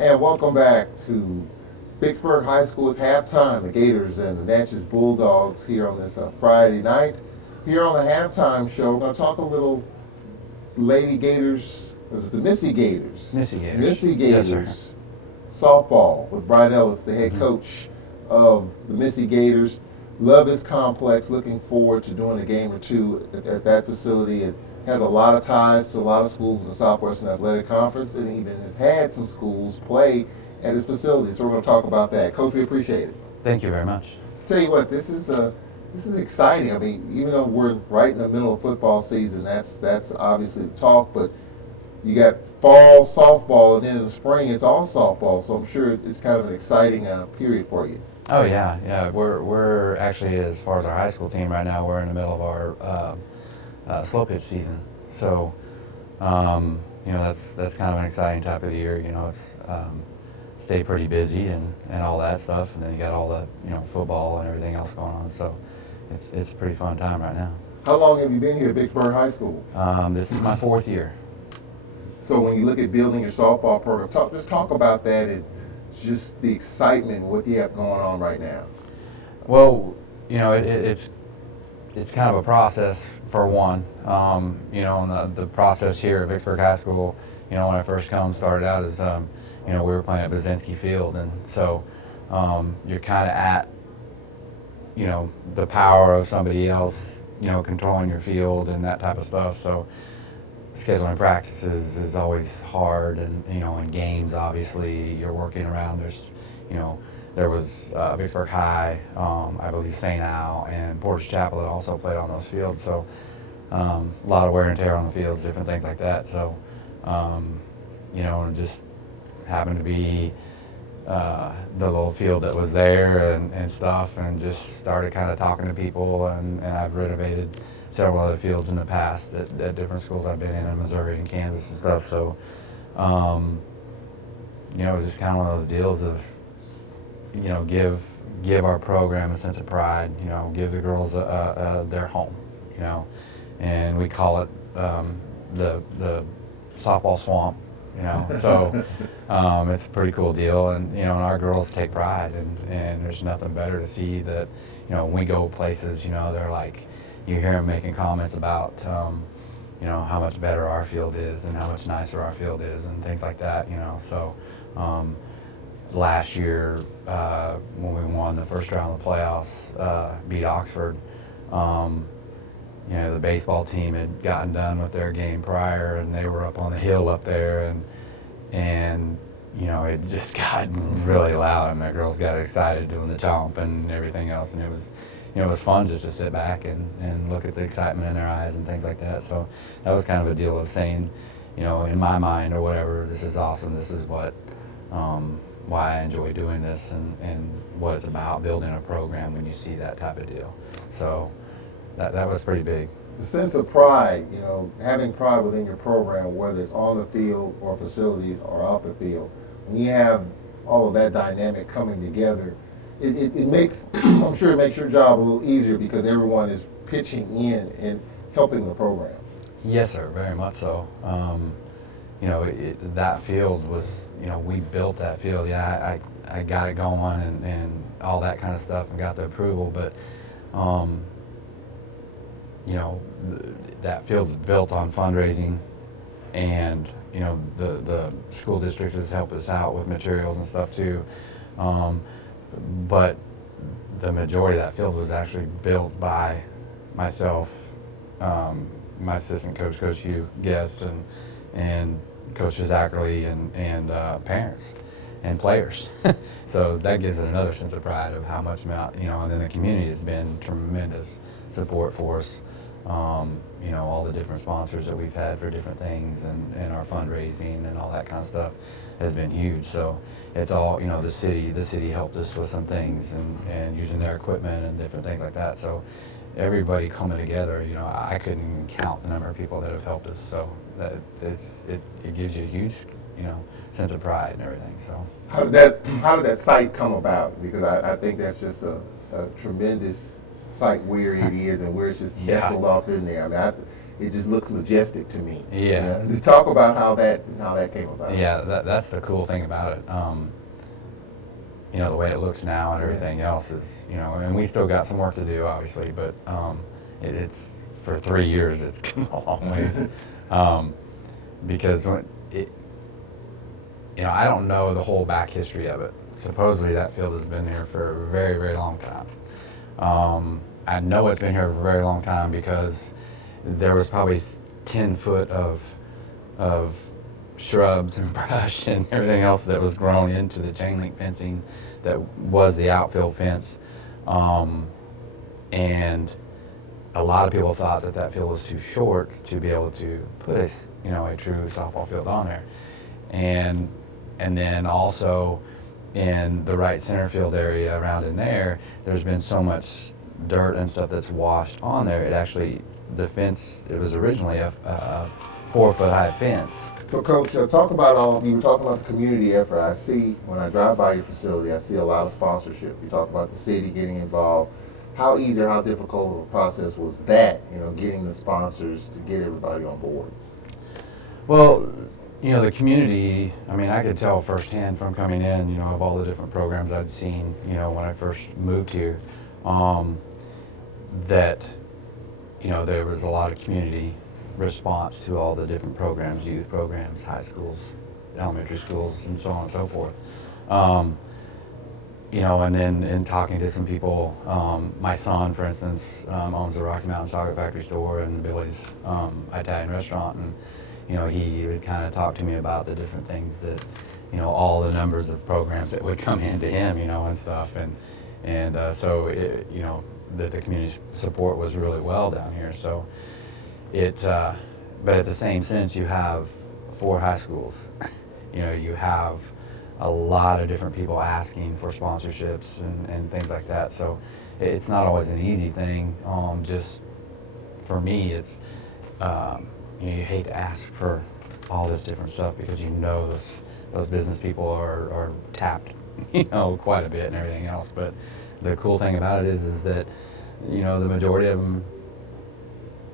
And welcome back to Vicksburg High School's halftime. The Gators and the Natchez Bulldogs here on this Friday night. Here on the halftime show, we're going to talk a little Lady Gators, this is the Missy Gators. Missy Gators Yes, softball with Brian Ellis, the head coach of the Missy Gators. Love is complex. Looking forward to doing a game or two at that facility. It has a lot of ties to a lot of schools in the Southwestern Athletic Conference, and even has had some schools play at its facility. So we're going to talk about that. Coach, we appreciate it. Thank you very much. Tell you what, this is exciting. I mean, even though we're right in the middle of football season, that's obviously the talk. But you got fall softball, and then in the spring it's all softball. So I'm sure it's kind of an exciting period for you. Oh yeah. We're actually, as far as our high school team right now, we're in the middle of our slow pitch season. So that's kind of an exciting type of the year. It's stay pretty busy and all that stuff, and then you got all the football and everything else going on. So it's a pretty fun time right now. How long have you been here at Vicksburg High School? This is my 4th year. So when you look at building your softball program, talk about that and just the excitement, what you have going on right now. Well, it's kind of a process for one. And the process here at Vicksburg High School, when I first started out as, we were playing at Bazinski Field, and so you're kind of at, the power of somebody else, controlling your field and that type of stuff. So scheduling practices is always hard, and in games, obviously, you're working around. There was Vicksburg High, I believe St. Al, and Portage Chapel that also played on those fields. So a lot of wear and tear on the fields, different things like that. So just happened to be the little field that was there and stuff, and just started kind of talking to people, and I've renovated several other fields in the past at different schools I've been in Missouri and Kansas and stuff. So it was just kind of one of those deals of give our program a sense of pride, give the girls their home, and we call it the softball swamp, so it's a pretty cool deal, and and our girls take pride, and there's nothing better to see that when we go places, they're like, you hear them making comments about how much better our field is and how much nicer our field is and things like that, so last year when we won the first round of the playoffs, beat Oxford, the baseball team had gotten done with their game prior, and they were up on the hill up there, and it just got really loud, and the girls got excited doing the chomp and everything else, and it was fun just to sit back and look at the excitement in their eyes and things like that. So that was kind of a deal of saying, in my mind or whatever, this is awesome, this is what why I enjoy doing this, and what it's about, building a program when you see that type of deal. So that was pretty big. The sense of pride, having pride within your program, whether it's on the field or facilities or off the field, when you have all of that dynamic coming together, it makes, I'm sure it makes your job a little easier because everyone is pitching in and helping the program. Yes, sir, very much so. That field was, we built that field. Yeah, I got it going and all that kind of stuff and got the approval, but that field's built on fundraising, and the school district has helped us out with materials and stuff too, but the majority of that field was actually built by myself, my assistant coach, Coach Hugh Guest, and Coach Zachary, and parents and players. So that gives it another sense of pride of how much and then the community has been tremendous support for us. All the different sponsors that we've had for different things, and our fundraising and all that kind of stuff has been huge. So it's all, the city helped us with some things and using their equipment and different things like that. So everybody coming together, I couldn't even count the number of people that have helped us. So it gives you a huge, sense of pride and everything. So how did that site come about? Because I think that's just a tremendous site where it is and where it's just nestled up in there. I mean, it just looks majestic to me. Yeah. To talk about how that came about. Yeah, that's the cool thing about it. The way it looks now and everything else is, and we still got some work to do, obviously, but it's for 3 years, it's come a long ways. Because I don't know the whole back history of it. Supposedly that field has been here for a very, very long time. I know it's been here for a very long time because there was probably 10 foot of shrubs and brush and everything else that was grown into the chain link fencing that was the outfield fence. And a lot of people thought that field was too short to be able to put a true softball field on there. And then also in the right center field area around in there, there's been so much dirt and stuff that's washed on there. The fence, it was originally a 4-foot high fence. So Coach, you were talking about the community effort. I see, when I drive by your facility, I see a lot of sponsorship. You talk about the city getting involved. How easy or how difficult of a process was that, getting the sponsors to get everybody on board? Well, the community, I could tell firsthand from coming in, of all the different programs I'd seen, when I first moved here, that, there was a lot of community response to all the different programs, youth programs, high schools, elementary schools, and so on and so forth. And then in talking to some people, my son, for instance, owns the Rocky Mountain Chocolate Factory store and Billy's Italian restaurant, and he would kind of talk to me about the different things that, all the numbers of programs that would come into him, and stuff, and so it, that the community support was really well down here. So but at the same sense, you have 4 high schools. You have a lot of different people asking for sponsorships and things like that. So it's not always an easy thing. Just for me, it's you hate to ask for all this different stuff because those business people are tapped, quite a bit and everything else. But the cool thing about it is that the majority of them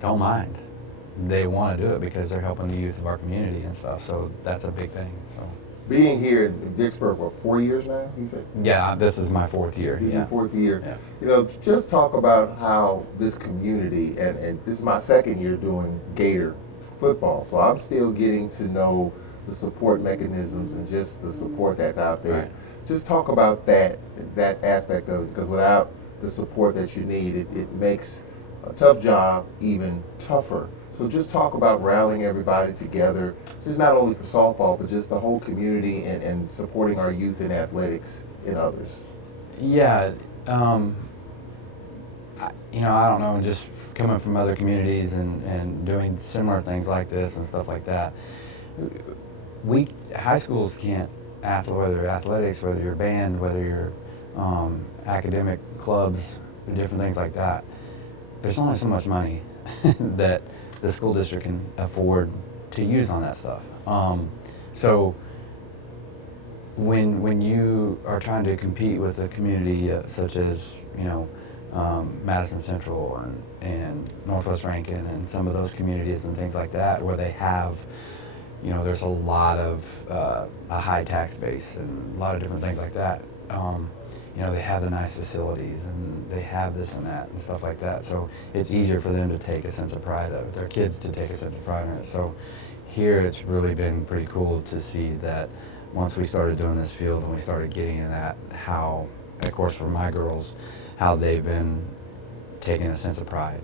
don't mind. They want to do it because they're helping the youth of our community and stuff. So that's a big thing. So. Being here in Vicksburg, what, 4 years now, you said? Yeah, this is my 4th year. This is your 4th year. Yeah. Just talk about how this community, and this is my 2nd year doing Gator football, so I'm still getting to know the support mechanisms and just the support that's out there. Right. Just talk about that aspect of it, because without the support that you need, it makes a tough job even tougher. So just talk about rallying everybody together, just not only for softball, but just the whole community and supporting our youth in athletics and others. Yeah, I don't know, just coming from other communities and doing similar things like this and stuff like that. High schools can't, whether athletics, whether you're band, whether you're academic clubs, different things like that, there's only so much money that the school district can afford to use on that stuff. So when you are trying to compete with a community such as Madison Central and Northwest Rankin and some of those communities and things like that, where they have there's a lot of a high tax base and a lot of different things like that. They have the nice facilities and they have this and that and stuff like that. So it's easier for them to take a sense of pride of it, their kids to take a sense of pride in it. So here it's really been pretty cool to see that once we started doing this field and we started getting in that, how, of course for my girls, how they've been taking a sense of pride.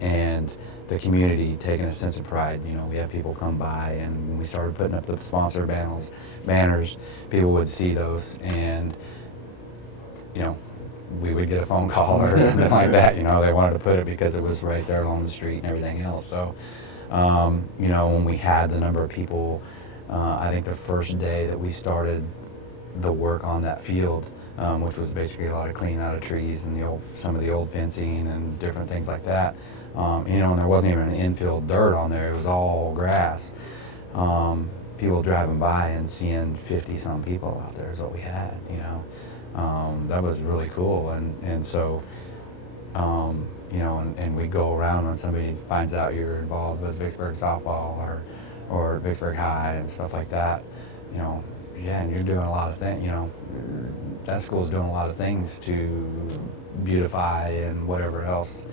And the community taking a sense of pride. We have people come by, and when we started putting up the sponsor banners, people would see those, and we would get a phone call or something like that. They wanted to put it because it was right there along the street and everything else. So, when we had the number of people, I think the first day that we started the work on that field, which was basically a lot of cleaning out of trees and some of the old fencing and different things like that. And there wasn't even an infield dirt on there; it was all grass. People driving by and seeing 50-some people out there is what we had. That was really cool, and so You know, and we go around when somebody finds out you're involved with Vicksburg softball or Vicksburg High and stuff like that. You know, yeah, and you're doing a lot of things. You know, that school's doing a lot of things to beautify and whatever else,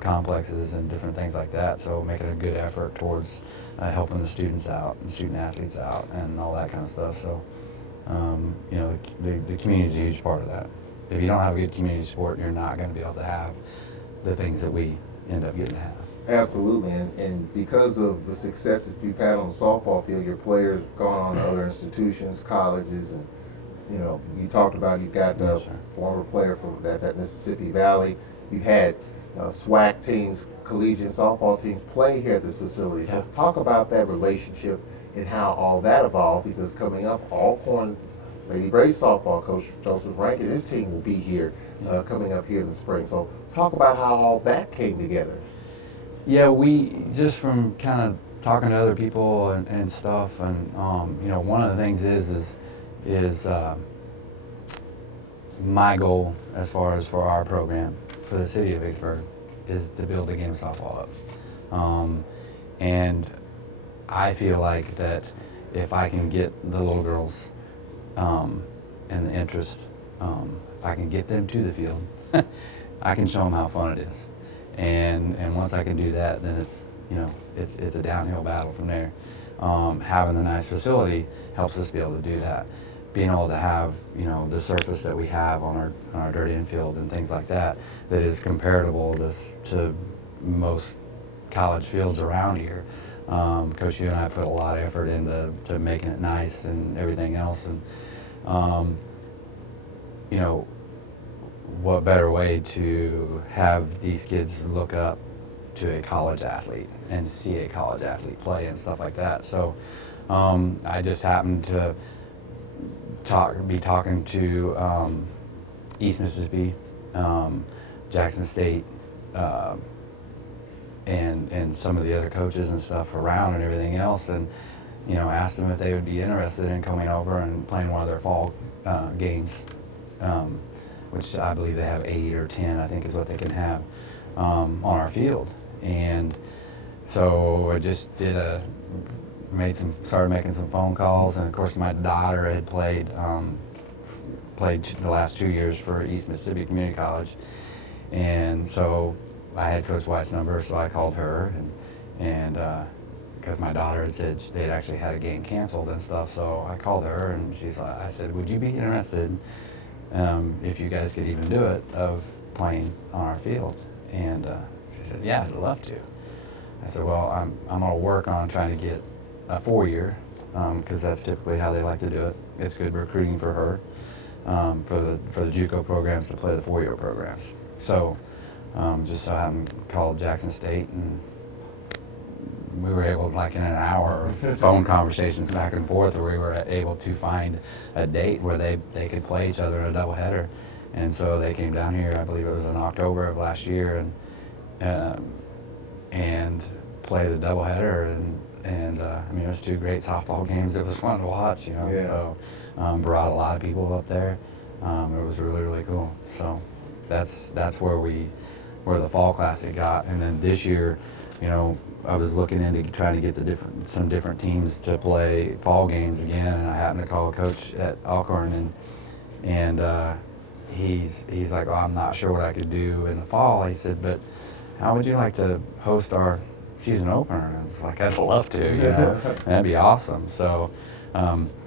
complexes and different things like that. So making a good effort towards helping the students out and student athletes out and all that kind of stuff. So, you know, the community is a huge part of that. If you don't have a good community support, you're not going to be able to have the things that we end up getting to have. Absolutely, and because of the success that you've had on the softball field, your players have gone on to other institutions, colleges, and you know, you talked about you've got a former player from that's at Mississippi Valley. You've had SWAC teams, collegiate softball teams play here at this facility. So talk about that relationship and how all that evolved, because coming up, Alcorn Lady Braves softball coach Joseph Rank and his team will be here coming up here in the spring. So talk about how all that came together. Yeah, we just from kind of talking to other people and stuff, and you know, one of the things is my goal as far as for our program for the city of Vicksburg is to build a game of softball up, and I feel like that if I can get the little girls and the interest, if I can get them to the field, I can show them how fun it is. And once I can do that, then it's, you know, it's a downhill battle from there. Having a nice facility helps us be able to do that. Being able to have, you know, the surface that we have on our dirt infield and things like that, that is comparable to most college fields around here. Coach Hugh and I put a lot of effort into making it nice and everything else. And you know, what better way to have these kids look up to a college athlete and see a college athlete play and stuff like that. So I just happened to be talking to East Mississippi, Jackson State, and some of the other coaches and stuff around and everything else, and you know, asked them if they would be interested in coming over and playing one of their fall games, which I believe they have 8 or 10, I think is what they can have on our field. And so I just started making some phone calls, and of course my daughter had played the last 2 years for East Mississippi Community College, and so I had Coach White's number, so I called her, and because my daughter had said they'd actually had a game canceled and stuff, so I called her, and I said, would you be interested, if you guys could even do it, of playing on our field? And she said, yeah, I'd love to. I said, well, I'm going to work on trying to get a 4-year, because that's typically how they like to do it. It's good recruiting for her, for the JUCO programs to play the 4-year programs. So just so I happened called Jackson State, and we were able, like in an hour of phone conversations back and forth, where we were able to find a date where they could play each other in a doubleheader. And so they came down here, I believe it was in October of last year, and played a doubleheader, and I mean, it was 2 great softball games. It was fun to watch, you know. Yeah. So brought a lot of people up there. It was really, really cool. So that's where the fall classic got. And then this year, you know, I was looking into trying to get some different teams to play fall games again, and I happened to call a coach at Alcorn, and he's like, well, I'm not sure what I could do in the fall. He said, but how would you like to host our season opener? And I was like, I'd love to, you know, that'd be awesome. So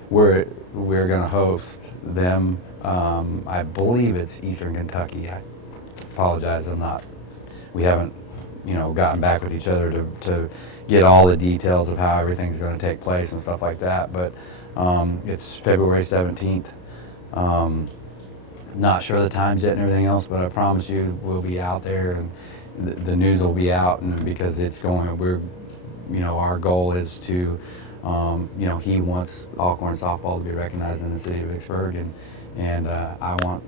we're going to host them. I believe it's Eastern Kentucky. I apologize, we haven't, you know, gotten back with each other to get all the details of how everything's going to take place and stuff like that. But it's February 17th. Not sure the times yet and everything else, but I promise you we'll be out there, and the news will be out, and because it's going, you know, our goal is to, you know, he wants Alcorn softball to be recognized in the city of Vicksburg, and I want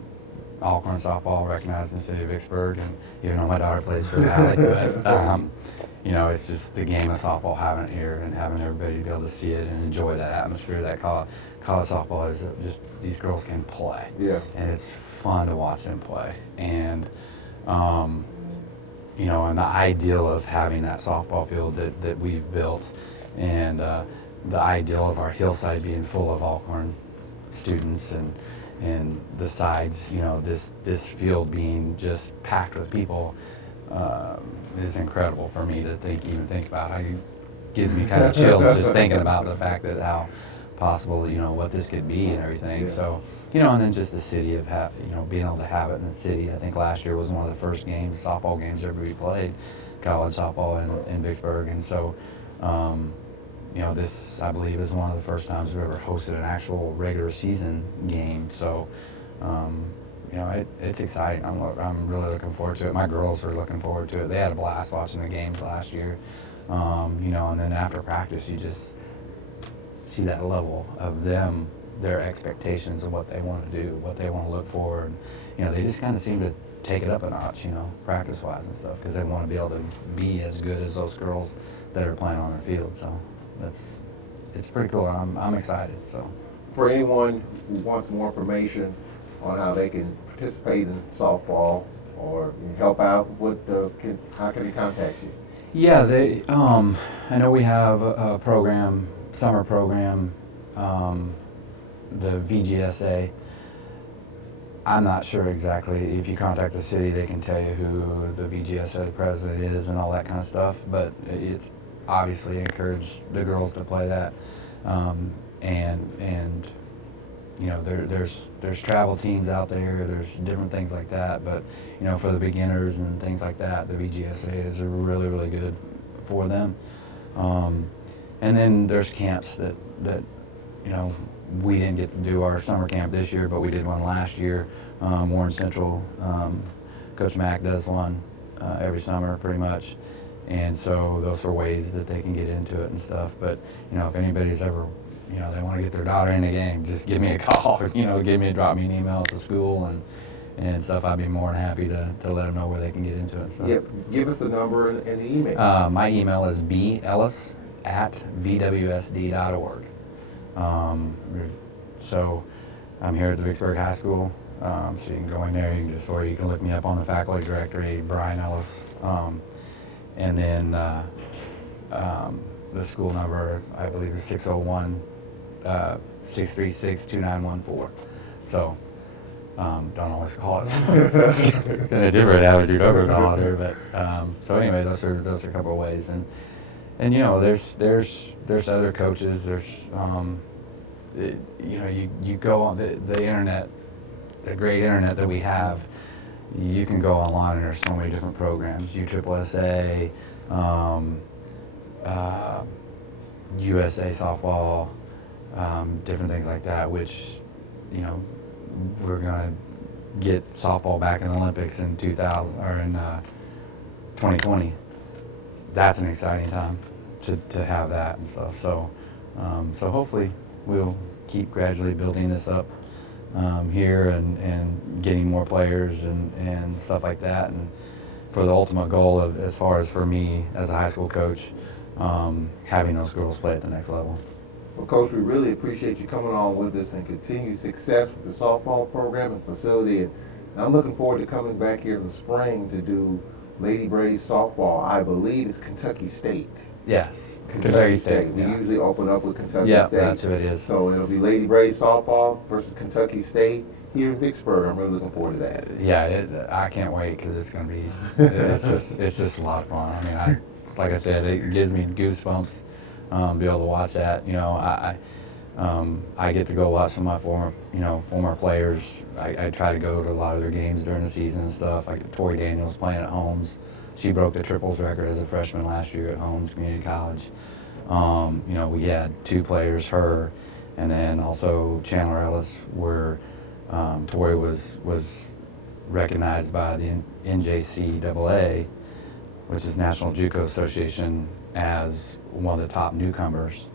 Alcorn softball recognized in the city of Vicksburg, and even though my daughter plays for Valley, but you know, it's just the game of softball, having it here and having everybody be able to see it and enjoy that atmosphere. That college softball is just, these girls can play, yeah, and it's fun to watch them play. And You know, and the ideal of having that softball field that we've built, and the ideal of our hillside being full of Alcorn students, and the sides, you know, this field being just packed with people is incredible for me to even think about. How you gives me kind of chills just thinking about the fact that how possible, you know, what this could be and everything. Yeah. So, you know, and then just the city of you know, being able to have it in the city. I think last year was one of the first softball games ever we played, college softball in Vicksburg, and so. You know, this, I believe, is one of the first times we've ever hosted an actual regular season game. So, you know, it's exciting. I'm really looking forward to it. My girls are looking forward to it. They had a blast watching the games last year. You know, and then after practice, you just see that level of them, their expectations of what they want to do, what they want to look for. And, you know, they just kind of seem to take it up a notch, you know, practice-wise and stuff, because they want to be able to be as good as those girls that are playing on their field. So it's pretty cool. I'm excited. So For anyone who wants more information on how they can participate in softball or help out, how can they contact you? yeah, they. I know we have a program, summer program, the VGSA. I'm not sure exactly. If you contact the city, they can tell you who the VGSA, the president is, and all that kind of stuff. But it's obviously encourage the girls to play that, and you know, there's travel teams out there. There's different things like that. But you know, for the beginners and things like that, the VGSA is really good for them. And then there's camps that you know, we didn't get to do our summer camp this year, but we did one last year. Warren Central, Coach Mack does one every summer pretty much. And so those are ways that they can get into it and stuff. But, you know, if anybody's ever, you know, they want to get their daughter in the game, just give me a call, you know, drop me an email at the school and stuff. I'd be more than happy to let them know where they can get into it and stuff. Yeah, give us the number and the email. My email is bellis@vwsd.org. So I'm here at the Vicksburg High School, so you can go in there, or you can look me up on the faculty directory, Brian Ellis. And then the school number, I believe, is 601-636-2914. So don't always call it. It's kind of different having your numbers on there, but so anyway, those are a couple of ways, and you know, there's other coaches. There's you know, you go on the internet, the great internet that we have. You can go online and there's so many different programs, USSSA, USA softball, different things like that, which, you know, we're going to get softball back in the Olympics in 2020. That's an exciting time to have that and stuff. So, so hopefully we'll keep gradually building this up here and getting more players and stuff like that, and for the ultimate goal of, as far as for me as a high school coach, having those girls play at the next level. Well, Coach, we really appreciate you coming on with us and continued success with the softball program and facility. And I'm looking forward to coming back here in the spring to do Lady Braves softball. I believe it's Kentucky State. Yes, Kentucky State. We yeah. usually open up with Kentucky Yeah, State. that's who it is. So it'll be Lady Braves softball versus Kentucky State here in Vicksburg. I'm really looking forward to that. Yeah, I can't wait because it's going to be, it's just a lot of fun. I mean, like I said, it gives me goosebumps be able to watch that. You know, I get to go watch some of my former players. I try to go to a lot of their games during the season and stuff. Like Tori Daniels playing at Holmes. She broke the triples record as a freshman last year at Holmes Community College. You know, we had two players, her, and then also Chandler Ellis, where Tori was recognized by the NJCAA, which is National JUCO Association, as one of the top newcomers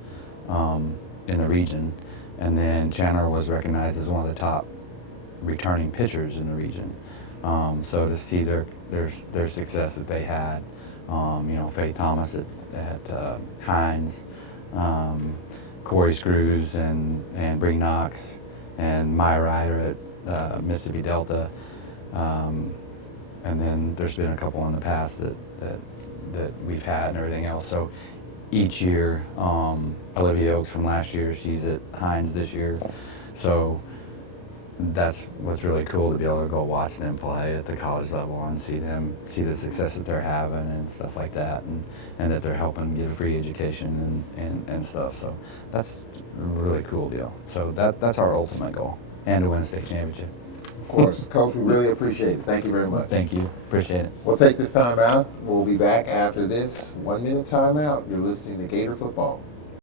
in the region. And then Chandler was recognized as one of the top returning pitchers in the region. So to see their success that they had, you know, Faye Thomas at Hines, Corey Screws and Bree Knox, and Maya Ryder at Mississippi Delta, and then there's been a couple in the past that we've had and everything else. So each year, Olivia Oaks from last year, she's at Hines this year. So that's what's really cool, to be able to go watch them play at the college level and see the success that they're having and stuff like that, and that they're helping give free education and stuff. So that's a really cool deal. So that's our ultimate goal, and to win a state championship. Of course. Coach, we really appreciate it. Thank you very much. Thank you. Appreciate it. We'll take this time out. We'll be back after this 1 minute timeout. You're listening to Gator Football.